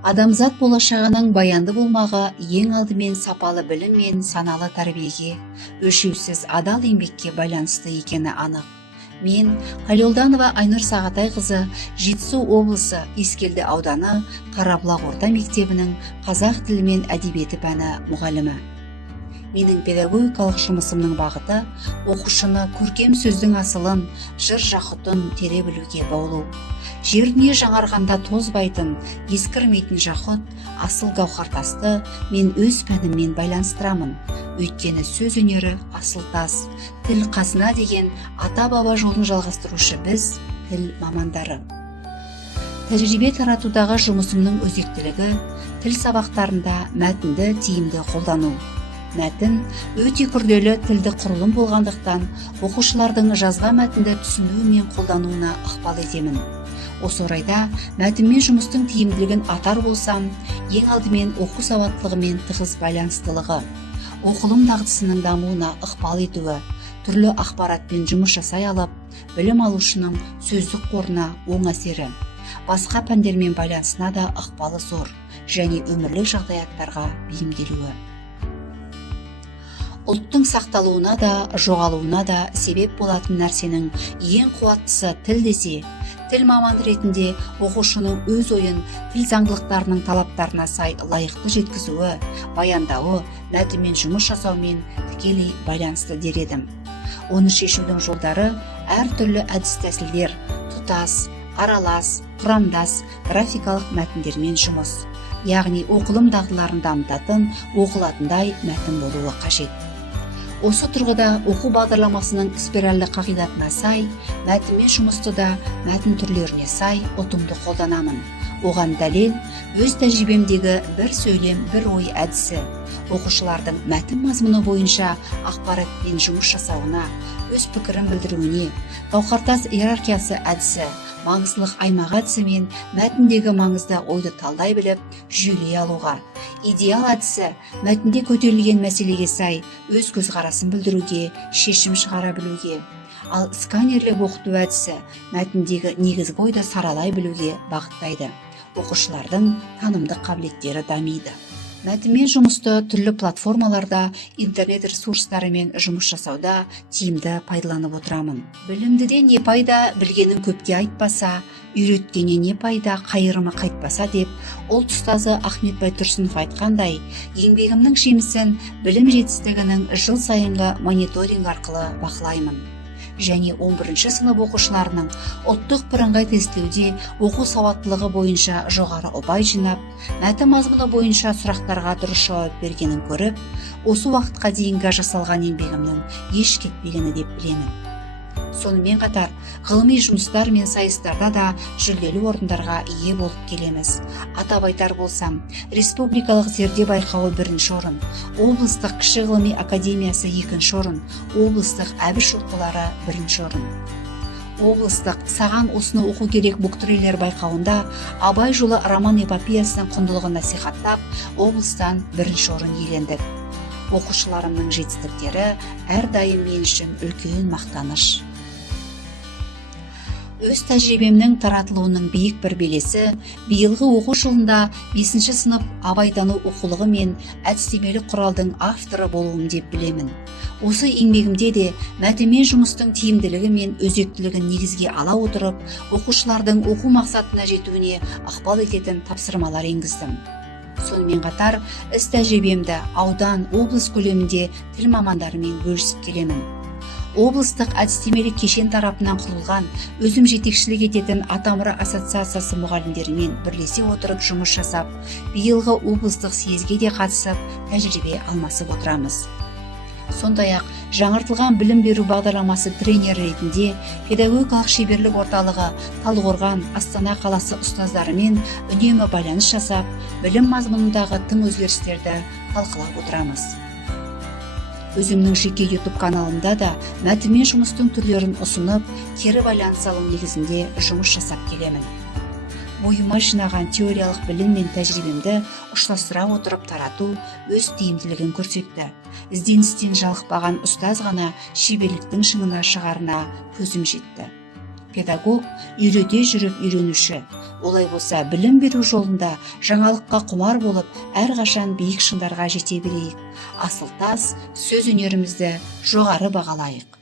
Адамзат болашағының баянды болмағы ең алдымен сапалы білім мен саналы тәрбиеге, өлшеусіз адал еңбекке байланысты екені анық. Мен Қалиолданова Айнұр Сағатайқызы, Жетісу облысы Ескелді ауданы Қарабұлақ орта мектебінің қазақ тілі мен әдебиеті пәні мұғалімі. Менің педагогикалық жұмысымның бағыты оқушыны көркем сөздің асылын, жыр жақұтын тере білуге баулу. Жеріне жаңарғанда тозбайтын, ескірмейтін жақұт, асыл гауһартасты мен өз пәніммен байланыстырамын. Өйткені сөз өнері асыл тас, тіл қазына деген ата-баба жолын жалғастырушы біз, тіл мамандары. Тәжірибе таратудағы жұмысымның өзектілігі тіл сабақтарында мәтінді тиімді қолдану. Мәтін өте күрделі тілдік құрылым болғандықтан, оқушылардың жазба мәтінді түсінуі мен қолдануына ықпал етемін. Осы орайда мәтінмен жұмыстың тиімділігін атар болсам, ең алдымен оқу сауаттылығы мен тығыз байланыстылығы, оқылым дағдысының дамуына ықпал етуі, түрлі ақпаратпен жұмыс жасай алып, білім алушының сөздік қорына оң әсері, басқа пәндермен байланысына да ықпалы зор және өмірлік жағдаяттарға бейімделуі. Ұлттың сақталуына да, жоғалуына да себеп болатын нәрсенің ең қуаттысы тіл десе, тіл маманы ретінде оқушының өз ойын тіл заңдылықтарының талаптарына сай лайықты жеткізуі, баяндауы, мәтінмен жұмыс жасаумен тікелей байланысты дер едім. Оны шешудің жолдары әртүрлі әдіс-тәсілдер, тұтас, аралас, құрамдас, графикалық мәтіндермен жұмыс. Яғни оқылым дағдыларын дамытатын, оқылатындай мәтін болуы қажет. Осы тұрғыда оқу бағдарламасының спиральді қағидатына сай, мәтінмен жұмысты да мәтін түрлеріне сай ұтымды қолданамын. Оған дәлел өз тәжірибемдегі бір сөйлем, бір ой әдісі, оқушылардың мәтін мазмұны бойынша ақпаратпен жұмыс жасауына, өз пікірін білдіруіне, гауһартас иерархиясы әдісі, маңыздылық аймақ әдісі мен мәтіндегі маңызды ойды талдай біліп, жүйелей алуға, идеал әдісі мәтінде көтерілген мәселеге сай өз көзқарасын білдіруге, шешім шығара білуге, ал сканерлеп оқыту әдісі мәтіндегі негізгі ойды саралай білуге бағыттайды. Оқушылардың танымдық қабілеттері дамиды. Мәтінмен жұмысты түрлі платформаларда, интернет ресурстарымен жұмыс жасауда тиімді пайдаланып отырамын. Білімдіден не пайда, білгенін көпке айтпаса, үйреткеннен не пайда, қайырымы қайтпаса деп, ұлт ұстазы Ахмет Байтұрсынов айтқандай, еңбегімнің жемісін білім жетістігінің жыл сайынғы мониторинг арқылы бақылаймын. Және 11-ші сынып оқушыларының ұлттық бірыңғай тестілеуде оқу сауаттылығы бойынша жоғары ұпай жинап, мәтін мазмұны бойынша сұрақтарға дұрыс жауап бергенін көріп, осы уақытқа дейінгі жасалған еңбегімнің еш кетпегені деп білемін. Сонымен қатар, ғылыми жұмыстар мен сайыстарда да жүлделі орындарға ие болып келеміз. Атап айтар болсам, республикалық зерде байқауы 1-ші орын, облыстық кіші ғылыми академиясы 2-ші орын, облыстық әбіш оқулары 1-ші орын. Облыстық саған осыны оқу керек бұқтырелер байқауында Абай жолы роман эпопеясының құндылығын насихаттап, облыстан 1-ші орын иелендік. Оқушыларымның жетістіктері әрдайым мен үшін үлкен мақтаныш. Өз тәжірибемнің таратылуының биік бір белесі, биылғы оқу жылында 5-ші сынып абайтану оқулығы мен әдістемелік құралдың авторы болуым деп білемін. Осы еңбегімде де мәтінмен жұмыстың тиімділігі мен өзектілігін негізге ала отырып, оқушылардың оқу мақсатына жетуіне ықпал ететін тапсырмалар енгіздім. Сонымен қатар, іс тәжірибемді аудан, облыс көлемінде тіл мамандарымен бөлісіп келемін. Облыстық әдістемелік кешен тарапынан құрылған, өзім жетекшілік ететін Атамұра ассоциациясы мұғалімдерімен бірлесе отырып жұмыс жасап, биылғы облыстық съезге де қатысып, тәжірибе алмасып отырамыз. Сондай-ақ, жаңартылған білім беру бағдарламасы тренері ретінде педагогикалық шеберлік орталығы Талдықорған, Астана қаласы ұстаздарымен үнемі байланыс жасап, білім мазмұнындағы тың өзгерістерді талқылап отырамыз. Өзімнің жеке YouTube каналымда да мәтінмен жұмыстың түрлерін ұсынып, кері байланыс алу негізінде жұмыс жасап келемін. Бойыма жинаған теориялық білім мен тәжірибемді ұштастыра отырып тарату өз тиімділігін көрсетті. Ізденістен жалықпаған ұстаз ғана шеберліктің шыңына шығарына көзім жетті. педагог үйрете жүріп үйренуші. Олай болса, білім беру жолында жаңалыққа құмар болып, әрқашан биік шыңдарға жете берейік. Асыл тас сөз өнерімізді жоғары бағалайық.